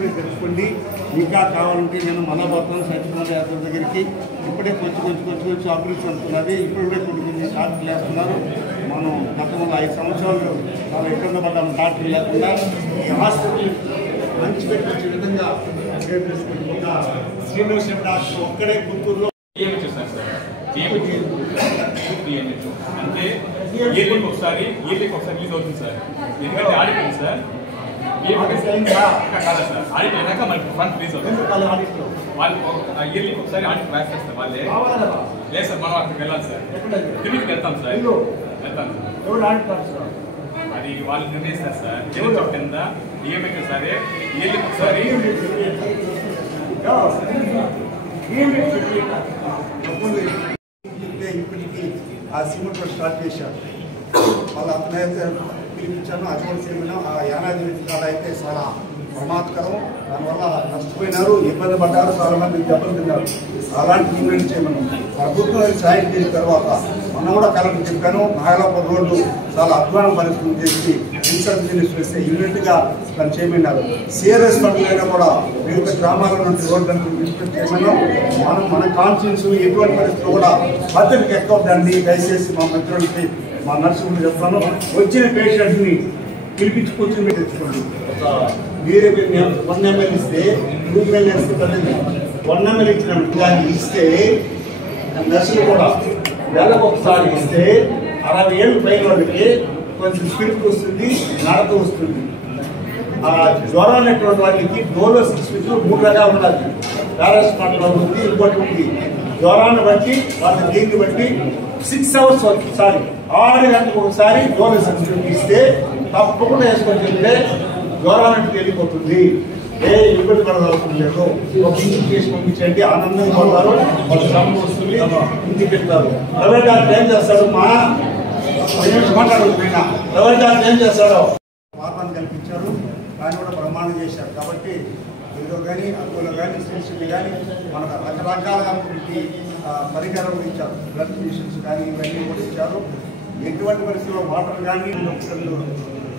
Face తెలుసుకోండి. ఇంకా కావాలంటే నేను మనోభావం సత్యనారాయణ యాదవ్ దగ్గరికి ఇప్పుడే కొంచెం అభివృద్ధి చెందుతున్నది. ఇప్పుడు కొన్ని డాక్టర్లు వేస్తున్నారు. మనం గతంలో 5 సంవత్సరాలు చాలా ఇబ్బంది పడ్డాము డాక్టర్లు లేకుండా. ఈ హాస్పిటల్ మంచి పెట్టే విధంగా శ్రీనివాస డాక్టర్ ఒక్కడే గుంటూరులో అంటే ఇయర్లీకి ఒకసారి రిలీజ్ అవుతుంది సార్. ఎందుకంటే ఆడిట్ ఉంది సార్. కాదా సార్, ఆడిట్ అయినాక మనకి ఫండ్ రిలీజ్ అవుతుంది. వాళ్ళు ఇయర్లీకి ఒకసారి ఆడిట్ రాస్తారు సార్. వాళ్ళే లేదు సార్, మనం అక్కడికి వెళ్ళాలి సార్. లిమిట్కి వెళ్తాం సార్. అది వాళ్ళు నిర్ణయిస్తారు సార్. ఏదో కింద డిఎంఏ సరే ఇయర్లీకి ఒకసారి ఇప్పటికీ ఆ సిమెంట్ స్టార్ట్ చేశారు. వాళ్ళు అతనైతే పిలిపించాను. అది కూడా చేయమన్నా ఆ యానాది కాడ అయితే చాలా ప్రమాదకరం. దానివల్ల నష్టపోయినారు, ఇబ్బంది పడ్డారు, చాలా మంది దెబ్బలు తిన్నారు. అలాంటి ట్రీట్మెంట్ చేయమని ప్రభుత్వం సాయం చేసిన తర్వాత మొన్న కూడా కలెక్టర్ చెప్పాను. నాగలాపురం రోడ్డు చాలా అధ్వాన పరిస్థితులు చేసి ఇన్సూరెన్స్ మినిస్టర్ వేస్తే ఇమీడియట్గా దాన్ని చేయమన్నారు. సిఆర్ఎస్ ఫండ్లైనా కూడా వివిధ గ్రామాల నుండి రోడ్లను విజిట్ చేయమన్నాం. మన కాన్స్టిట్యూన్స్ ఎటువంటి పరిస్థితులు కూడా పద్ధతికి ఎక్కువదండి. దయచేసి మా మిత్రులకి మా నర్సులు చెప్తాను, వచ్చిన పేషెంట్ని పిలిపించి కూర్చొని తెచ్చుకోండి. మీరే 1 ml ఇస్తే 2 ml ఇస్తే 1 ml ఇచ్చినట్టు దాన్ని ఇస్తే నర్సులు కూడా నెలకు ఒకసారి ఇస్తే 60 ఏళ్ళు పైన వాళ్ళకి కొంచెం స్పిరిట్ వస్తుంది, నడత వస్తుంది. ఆ జ్వరం అనేటువంటి వాళ్ళకి డోలో 6 వీక్స్ 3 రకాలు ఉండాలి. పారాసిటమాల్ ఉంది, ఇంకోటి ఉంది. జ్వరాన్ని బట్టి వాళ్ళ దీన్ని బట్టి 6 అవర్స్ ఒకసారి 6 గంటలకు ఒకసారి డోలో 6 వీక్స్ ఇస్తే తప్పకుండా వేసుకొని చెప్తే జ్వరానికి వెళ్ళిపోతుంది. ఏ ఇబ్బంది పడవలసిన లేదు. ఒక ఇంటికి చేసి పంపించండి, ఆనందంగా పడతారు, వాళ్ళ శ్రమ వస్తుంది, ఇంటికి వెళ్తారు. ప్రైవేట్ డాక్టర్ ఏం చేస్తాడు? మా మాట్లాడుతున్నా ప్రైవేట్ డాక్టర్ ఏం చేస్తాడో మార్పాన్ని కల్పించారు. దాన్ని కూడా ప్రమాణం చేశారు. కాబట్టి ఏదో కానీ అక్కులో కానీ సిఎస్సీ కానీ మనకు రకరకాలుగా పరికరం ఇచ్చారు. బ్లడ్ మిషన్స్ కానీ ఇవన్నీ కూడా ఇచ్చారు. ఎటువంటి పరిస్థితుల్లో వాటర్ కానీ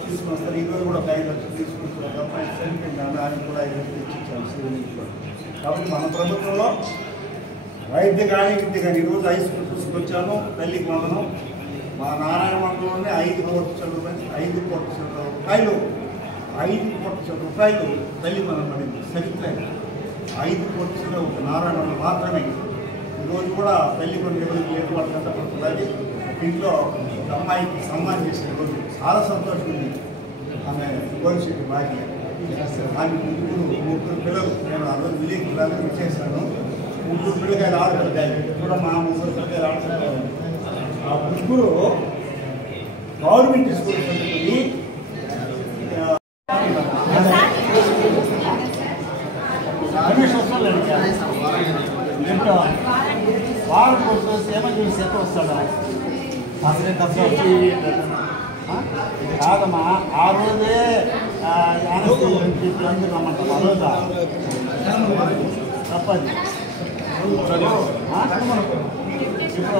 తీసుకుని వస్తారు. ఈరోజు కూడా 5 లక్షలు తీసుకుంటున్నారు. దానికి కూడా 5 లక్షలు ఇచ్చారు. కాబట్టి మన ప్రభుత్వంలో వైద్య కానీ విద్య కానీ ఈరోజు హై స్కూల్ తీసుకొచ్చాను. తల్లికి వందనం. మా నారాయణ మండలంలోనే 5 కోట్ల రూపాయలు 5 కోట్ల రూపాయలు తల్లి మనం పడింది. చరిత్ర 5 కోట్ల నారాయణ మండలం మాత్రమే. ఈరోజు కూడా తల్లి కొన్ని ఎవరికి లేదు, వాళ్ళు కష్టపడుతుంది. ఇంట్లో అమ్మాయికి సన్మానం చేసిన రోజు చాలా సంతోషం ఉంది. ఆమె గోల్శెట్టి భాగ్య, ఆమె ముగ్గురు పిల్లలు. నేను ఆ రోజు విలేజ్ పిల్లలు ఇచ్చేసాను. 3 పిల్లకాయలు ఆడపిల్లకాయలు కూడా మా 3 పిల్లకాయలు ఆడుతున్నారు. ఆ 3 గవర్నమెంట్ స్కూల్ చదువుకుని వారం కోసం సేవ చూసి ఎక్కడ వస్తాడా? కాదమ్మా, ఆ రోజే ఎందుకు రమ్మంటాం? ఆ రోజా తప్పది. ఇప్పుడు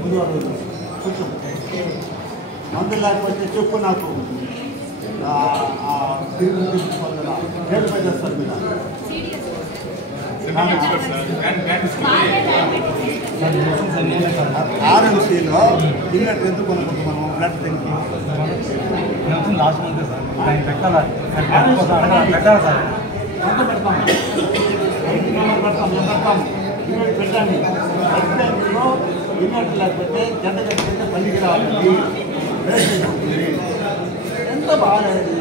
ముందు రోజు కొంచెం మందు లేకపోతే చెప్పు నాకు. రేటు పై చేస్తారు మీరు. ఆర్ఎంసీలో ఇన్నట్టు ఎందుకు కొనుక్కుంటాం మనం? బ్లడ్ టెంకి లాస్ట్ మంత్ సార్ పెట్టాలి సార్. ఎంత పెడతాము? పెట్టండి. ఇన్నట్టు లేకపోతే జంట కట్టుకుంటే పల్లికి రావాలి. ఎంత బాగాలేదు.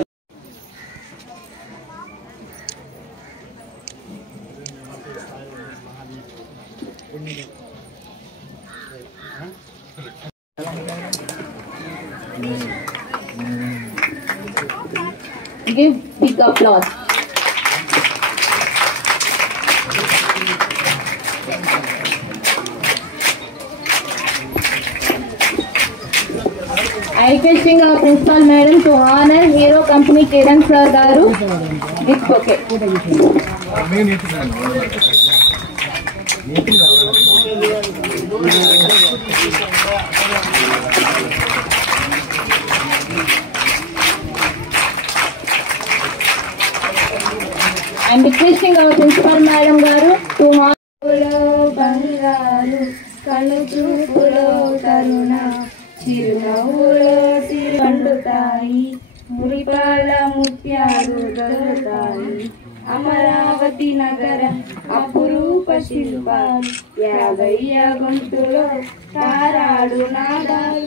Give big applause. I requesting our principal madam to honor Hero Company Kiran sir garu gift bouquet. I'm requesting our principal madam garu to బంగారు కను చూపులో కరుణ చిరునవ్వులో పండుతాయి మురిపాల ముత్యాలు దొరుకుతాయి అమరావతి నగరం అపురూప శిల్పాలు యాదయ్య గొంతులో తారాడు నాదాలు